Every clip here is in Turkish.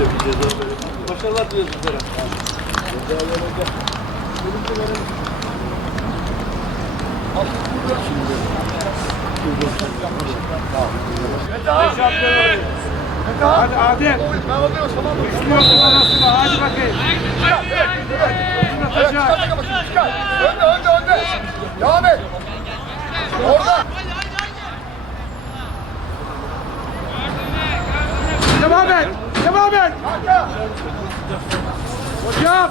bir ceza verelim. Başarılar diliyoruz sizlere. Hadi Adem. Üçlüyorsun anasını. Hadi bakayım. Önde önde önde. Devam et. Orada. Devam et. Devam et. Hocam.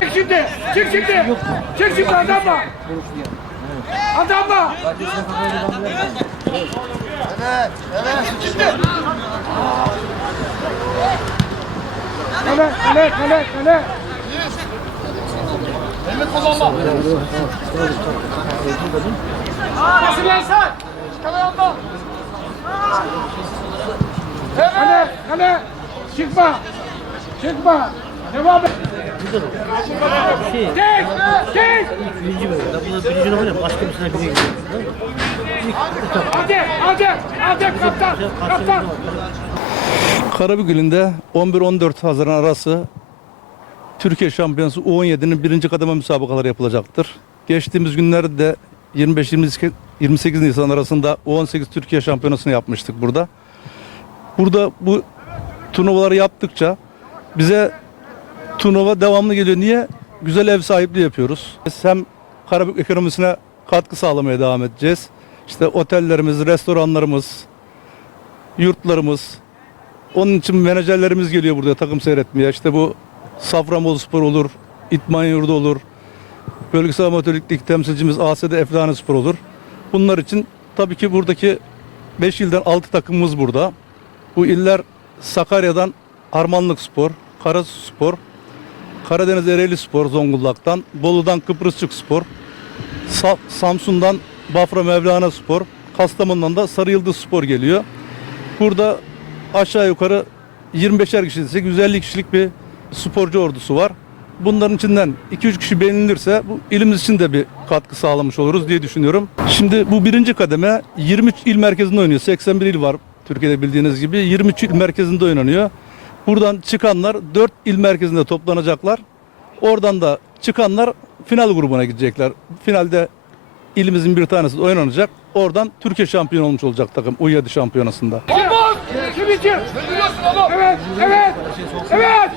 Çık şimdi. Çık şimdi. Çık şimdi adamla. Adamla. Evet. Evet. Şimdi. Kale, kale, kale, kale. Elini kullanma. Nasıl Veysel? Çıkar ayağından. Kale, kale. Çıkma. Çıkma. Devam et. Birinci bölüm. Birinci bölüm başka bir sene biri gidiyor. Adem, Adem, Adem kaptan, kaptan. Karabük'ünde 11-14 Haziran arası Türkiye Şampiyonası U17'nin birinci kademe müsabakaları yapılacaktır. Geçtiğimiz günlerde 25-28 Nisan arasında U18 Türkiye Şampiyonası'nı yapmıştık burada. Burada bu turnuvaları yaptıkça bize turnuva devamlı geliyor. Niye? Güzel ev sahipliği yapıyoruz. Hem Karabük ekonomisine katkı sağlamaya devam edeceğiz. İşte otellerimiz, restoranlarımız, yurtlarımız, onun için menajerlerimiz geliyor burada takım seyretmeye. İşte bu Safranbolu Spor olur, İtman Yurdu olur, Bölgesel Amatörlük Lig temsilcimiz ASD Eflane Spor olur. Bunlar için tabii ki buradaki 5 ilden 6 takımımız burada. Bu iller Sakarya'dan Harmanlık Spor, Karasu Spor, Karadeniz Ereğli Spor Zonguldak'tan, Bolu'dan Kıbrısçık Spor, Sa- Samsun'dan Bafra Mevlana Spor, Kastamonu'dan da Sarı Yıldız Spor geliyor. Burada aşağı yukarı 25'er kişilik, 150 kişilik bir sporcu ordusu var. Bunların içinden 2-3 kişi beğenilirse bu ilimiz için de bir katkı sağlamış oluruz diye düşünüyorum. Şimdi bu birinci kademe 23 il merkezinde oynuyor. 81 il var Türkiye'de bildiğiniz gibi. 23 il merkezinde oynanıyor. Buradan çıkanlar 4 il merkezinde toplanacaklar. Oradan da çıkanlar final grubuna gidecekler. Finalde ilimizin bir tanesi oynanacak. Oradan Türkiye şampiyonu olmuş olacak takım U7 şampiyonasında. Olmaz. Evet, evet, evet.